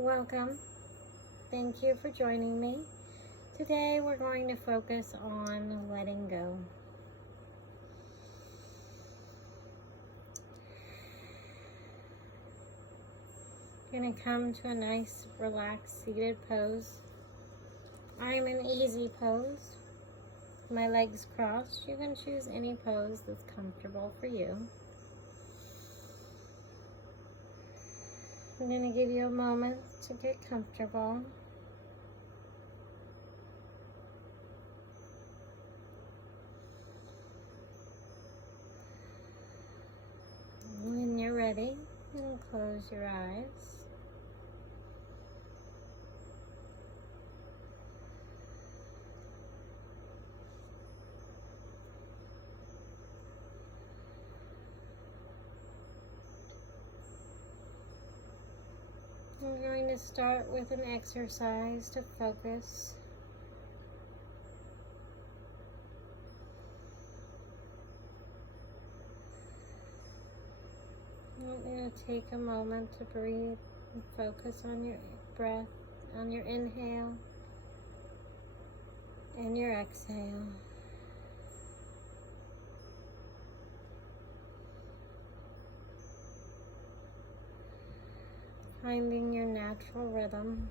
Welcome. Thank you for joining me. Today we're going to focus on letting go. You're going to come to a nice, relaxed, seated pose. I'm in easy pose. My legs crossed. You can choose any pose that's comfortable for you. I'm going to give you a moment to get comfortable. When you're ready, you can close your eyes. I'm going to start with an exercise to focus. I'm going to take a moment to breathe and focus on your breath, on your inhale and your exhale. Finding your natural rhythm.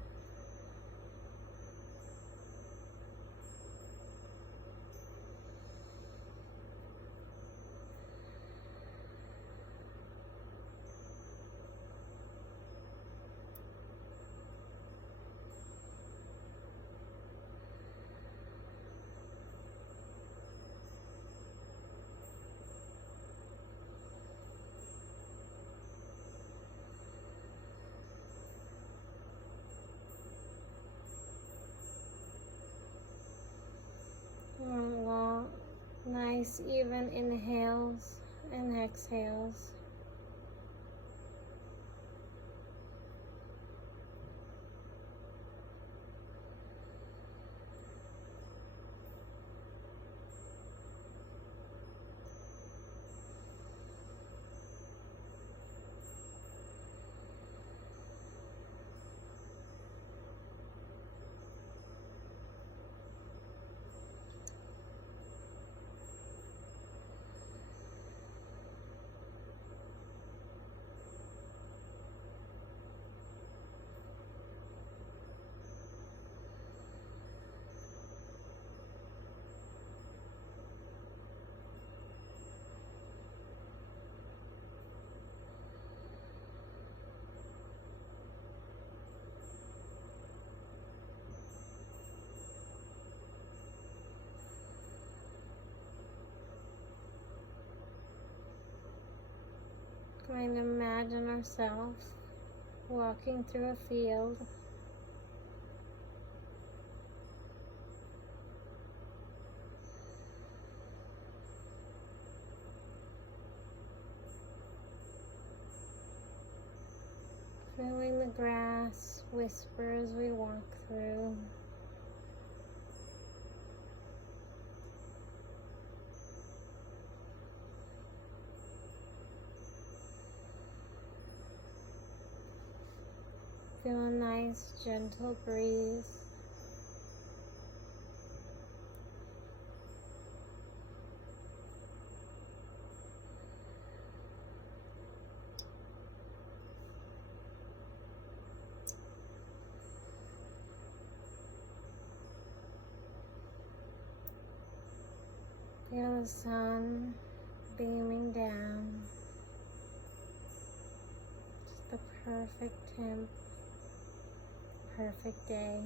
Long, nice, even inhales and exhales. Going to imagine ourselves walking through a field. Feeling the grass whisper as we walk through. Feel a nice, gentle breeze. Feel the sun beaming down. Just the perfect temp, perfect day.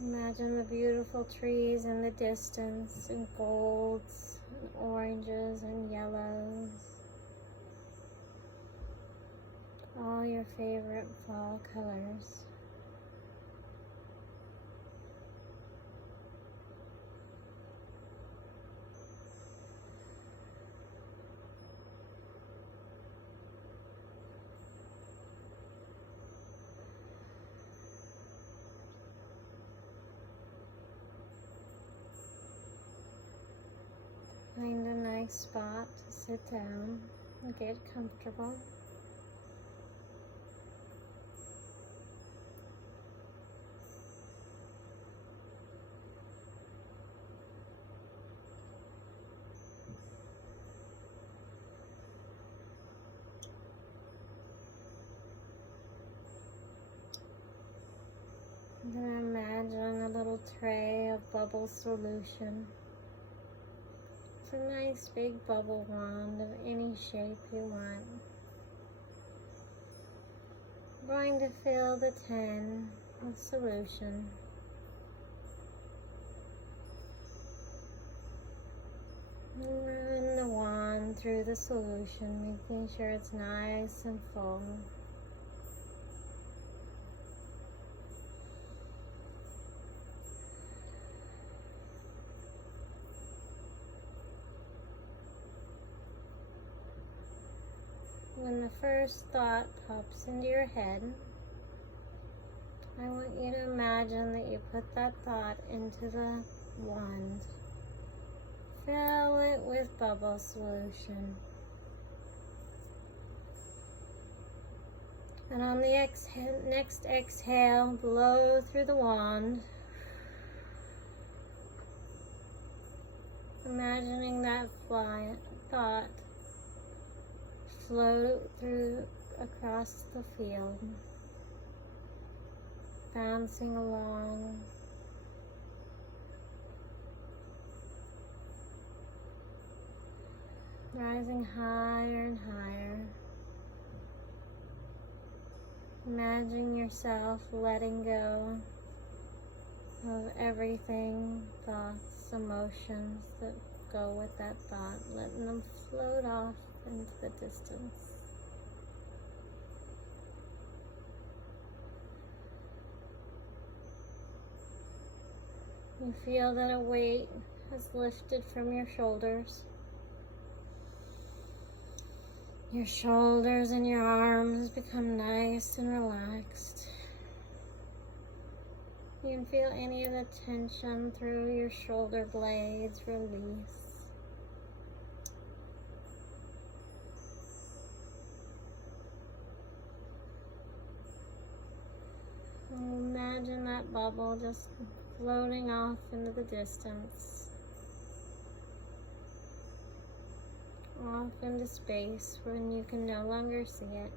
Imagine the beautiful trees in the distance, and golds, and oranges, and yellows. All your favorite fall colors. Find a nice spot to sit down and get comfortable. And then imagine a little tray of bubble solution. It's a nice big bubble wand of any shape you want. I'm going to fill the tin with solution. And run the wand through the solution, making sure it's nice and full. When the first thought pops into your head, I want you to imagine that you put that thought into the wand. Fill it with bubble solution. And on the next exhale, blow through the wand. Imagining that thought float through across the field, bouncing along, rising higher and higher. Imagine yourself letting go of everything, thoughts, emotions that go with that thought, letting them float off into the distance. You feel that a weight has lifted from your shoulders. Your shoulders and your arms become nice and relaxed. You can feel any of the tension through your shoulder blades release. Imagine that bubble just floating off into the distance, off into space when you can no longer see it.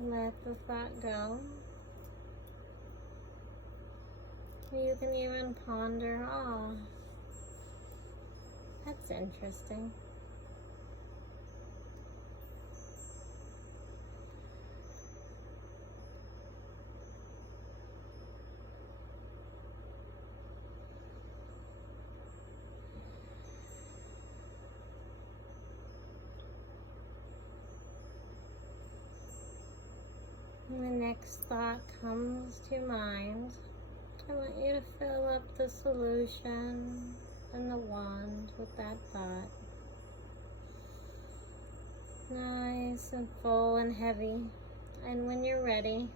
Let the thought go. You can even ponder, "Ah, that's interesting." When the next thought comes to mind, I want you to fill up the solution and the wand with that thought. Nice and full and heavy. And when you're ready,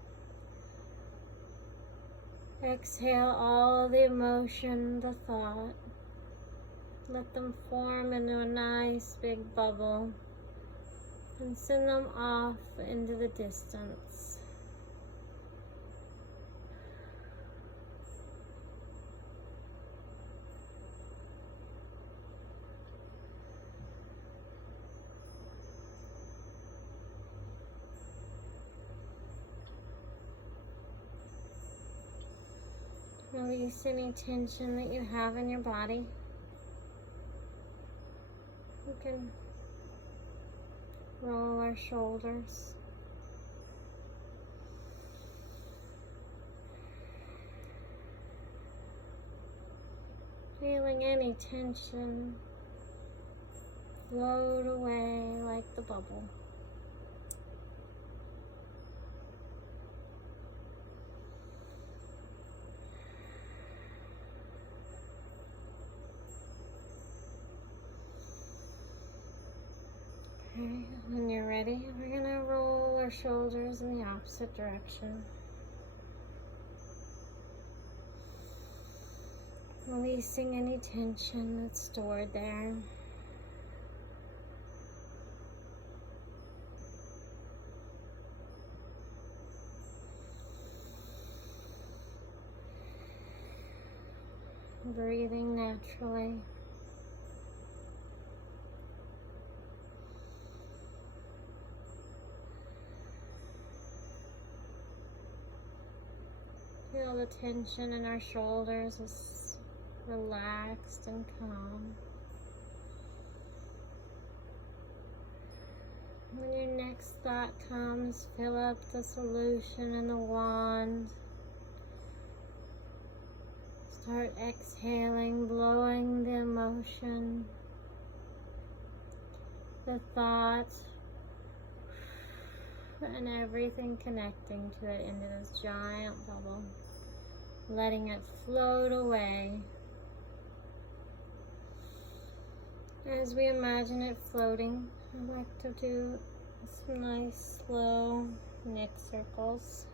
exhale all the emotion, the thought. Let them form into a nice big bubble and send them off into the distance. Release any tension that you have in your body. You can roll our shoulders. Feeling any tension float away like the bubble. Okay, when you're ready, we're gonna roll our shoulders in the opposite direction. Releasing any tension that's stored there. Breathing naturally. Feel the tension in our shoulders is relaxed and calm. When your next thought comes, fill up the solution in the wand. Start exhaling, blowing the emotion, the thought, and everything connecting to it into this giant bubble. Letting it float away. As we imagine it floating, I like to do some nice slow neck circles.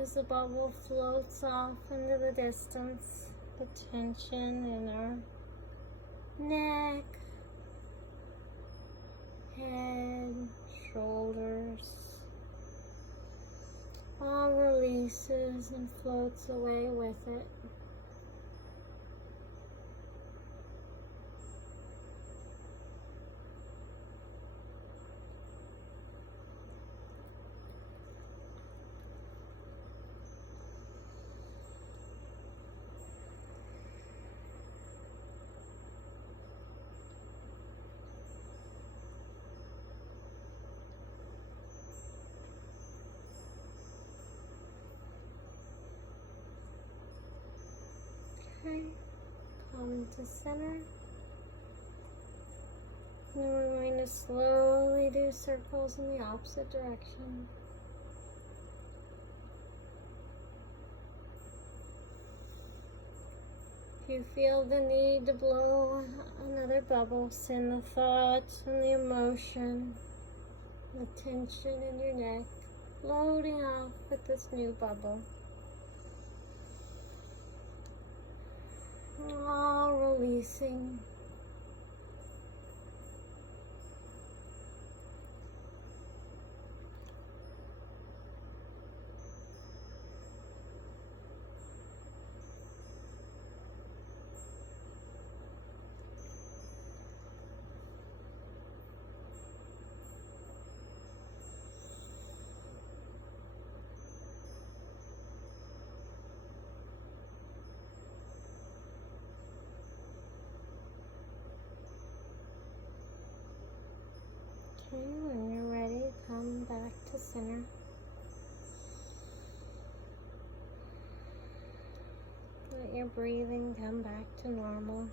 As the bubble floats off into the distance, the tension in our neck, head, shoulders, all releases and floats away with it. Okay, come to center. Then we're going to slowly do circles in the opposite direction. If you feel the need to blow another bubble, send the thoughts and the emotion, the tension in your neck, floating off with this new bubble. All releasing. Okay, when you're ready, come back to center. Let your breathing come back to normal.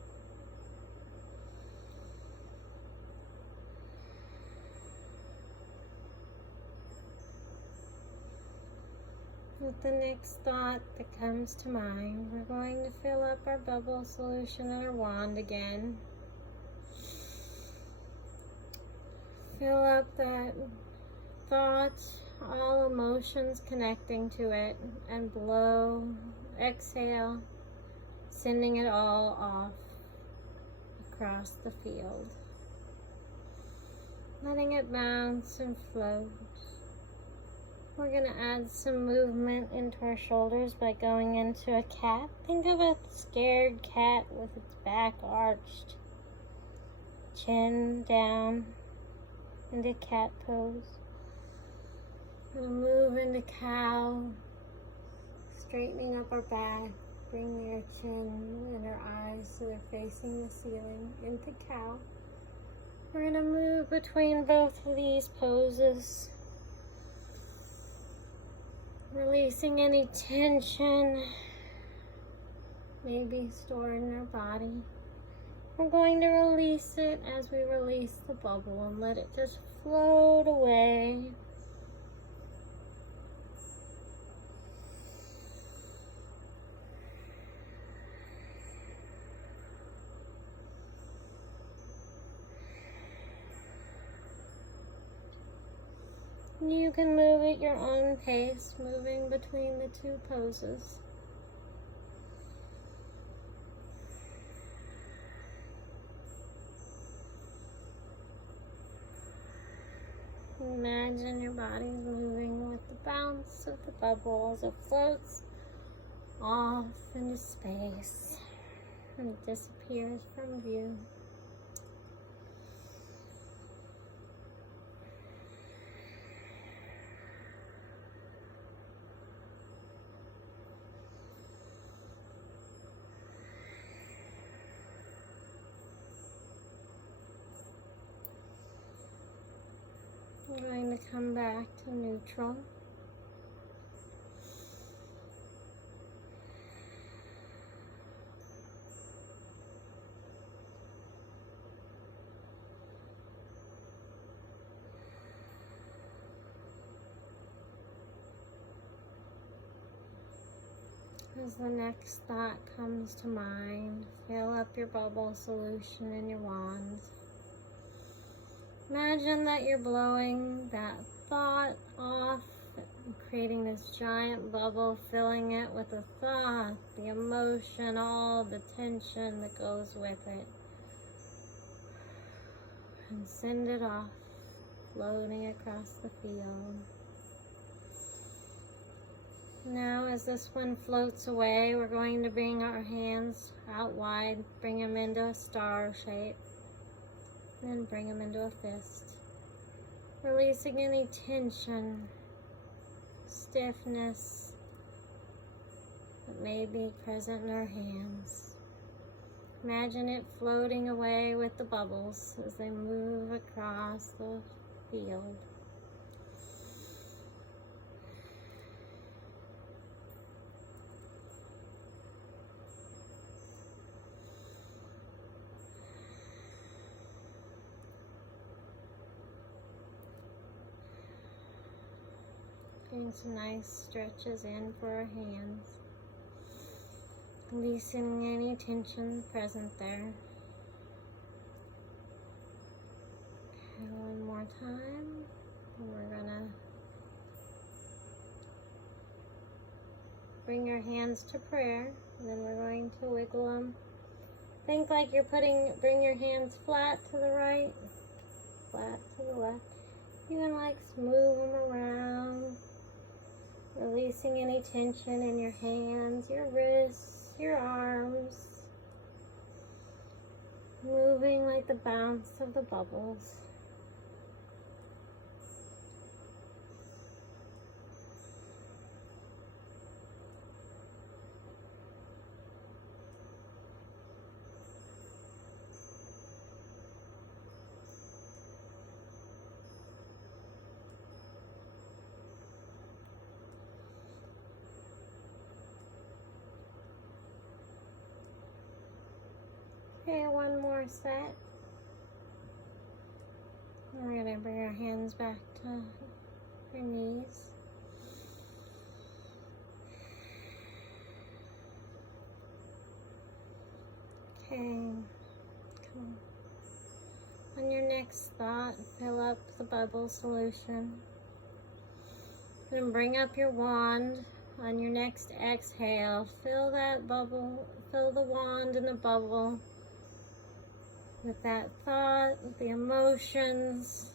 With the next thought that comes to mind, we're going to fill up our bubble solution in our wand again. Fill up that thought, all emotions connecting to it, and blow, exhale, sending it all off across the field. Letting it bounce and float. We're going to add some movement into our shoulders by going into a cat. Think of a scared cat with its back arched, chin down, into cat pose. We'll move into cow, straightening up our back, bringing our chin and our eyes so they're facing the ceiling, into cow. We're going to move between both of these poses, releasing any tension maybe stored in our body. We're going to release it as we release the bubble and let it just float away. You can move at your own pace, moving between the two poses. Imagine your body moving with the bounce of the bubble as it floats off into space and disappears from view. I'm going to come back to neutral. As the next thought comes to mind, fill up your bubble solution in your wand. Imagine that you're blowing that thought off, creating this giant bubble, filling it with the thought, the emotion, all the tension that goes with it. And send it off, floating across the field. Now, as this one floats away, we're going to bring our hands out wide, bring them into a star shape. Then bring them into a fist. Releasing any tension, stiffness that may be present in our hands. Imagine it floating away with the bubbles as they move across the field. Getting some nice stretches in for our hands. Releasing any tension present there. Okay, one more time. And we're gonna bring your hands to prayer. And then we're going to wiggle them. Think like you're bring your hands flat to the right, flat to the left. You can like move them around. Releasing any tension in your hands, your wrists, your arms. Moving like the bounce of the bubbles. Okay, one more set. We're going to bring our hands back to your knees. Okay, come on. On your next thought, fill up the bubble solution. Then bring up your wand. On your next exhale, fill that bubble, fill the wand in the bubble with that thought, the emotions,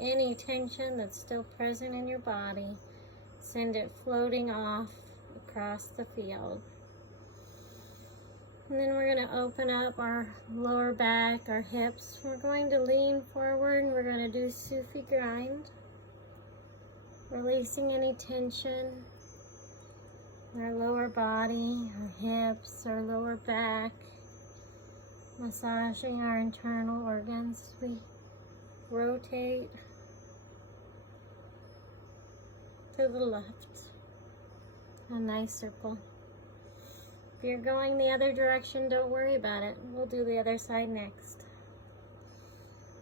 any tension that's still present in your body. Send it floating off across the field. And then we're going to open up our lower back, our hips. We're going to lean forward and we're going to do Sufi grind. Releasing any tension in our lower body, our hips, our lower back. Massaging our internal organs. We rotate to the left. A nice circle. If you're going the other direction, don't worry about it. We'll do the other side next.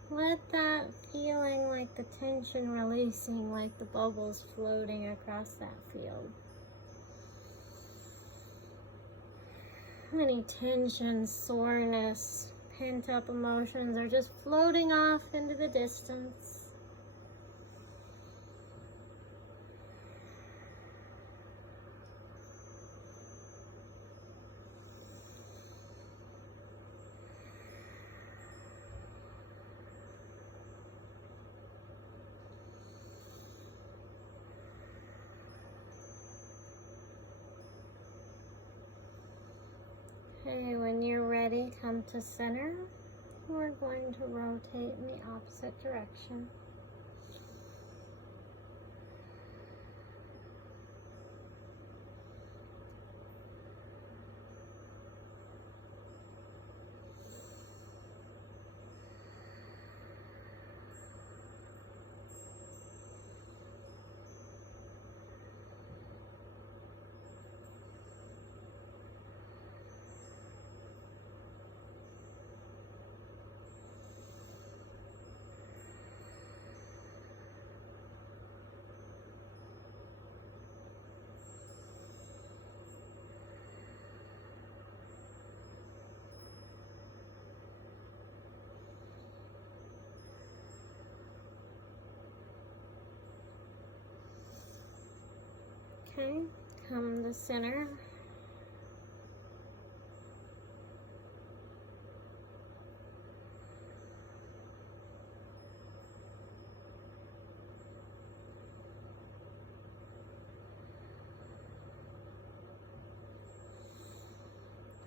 Let that feeling like the tension releasing, like the bubbles floating across that field. Any tension, soreness, pent-up emotions are just floating off into the distance. Okay, when you're ready, come to center. We're going to rotate in the opposite direction. Okay, come to center.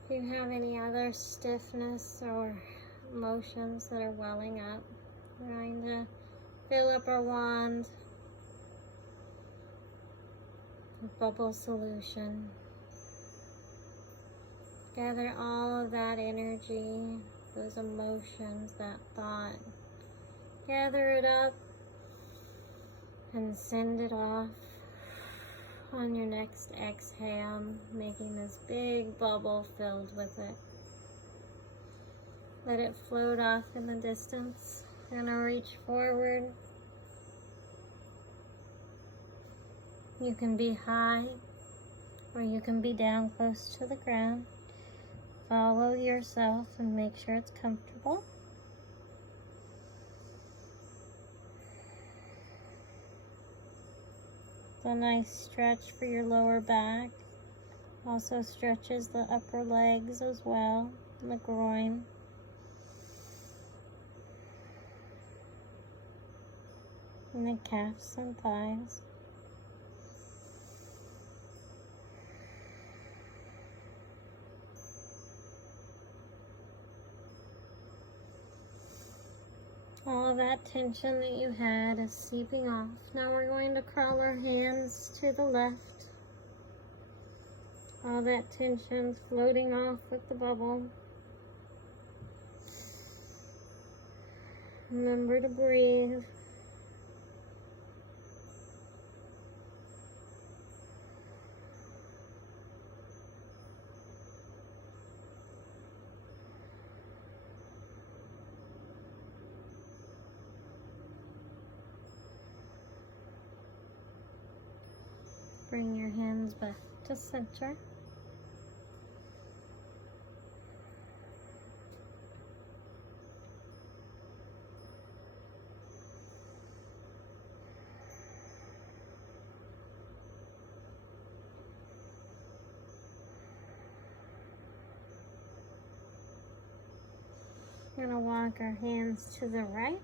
If you have any other stiffness or emotions that are welling up, we're going to fill up our wand with bubble solution. Gather all of that energy, those emotions, that thought. Gather it up and send it off on your next exhale, making this big bubble filled with it. Let it float off in the distance. You're gonna reach forward. You can be high or you can be down close to the ground. Follow yourself and make sure it's comfortable. It's a nice stretch for your lower back. Also stretches the upper legs as well, and the groin. And the calves and thighs. All of that tension that you had is seeping off. Now we're going to crawl our hands to the left. All that tension's floating off with the bubble. Remember to breathe. Bring your hands back to center. We're going to walk our hands to the right.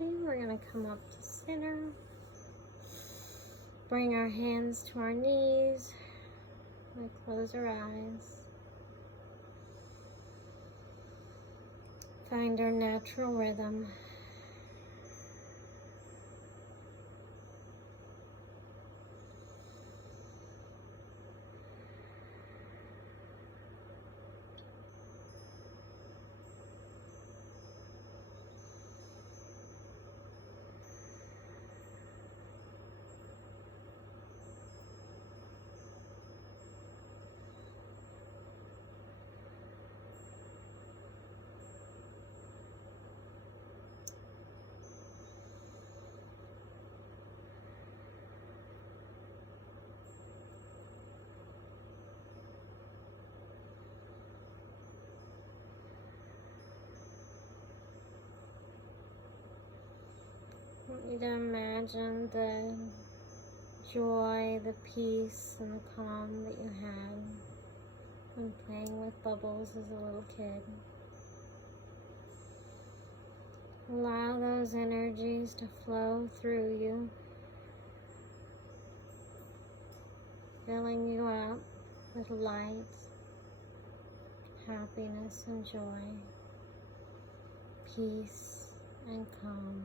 Okay, we're going to come up to center. Bring our hands to our knees. We close our eyes. Find our natural rhythm. want you to imagine the joy, the peace, and the calm that you had when playing with bubbles as a little kid. Allow those energies to flow through you, filling you up with light, happiness and joy, peace and calm.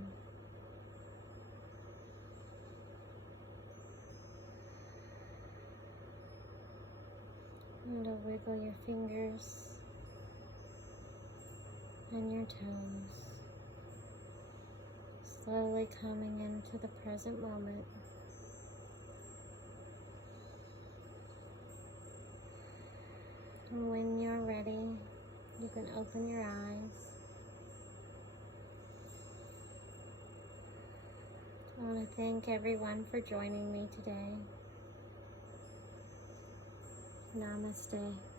And to wiggle your fingers and your toes, slowly coming into the present moment. And when you're ready, you can open your eyes. I want to thank everyone for joining me today. Namaste.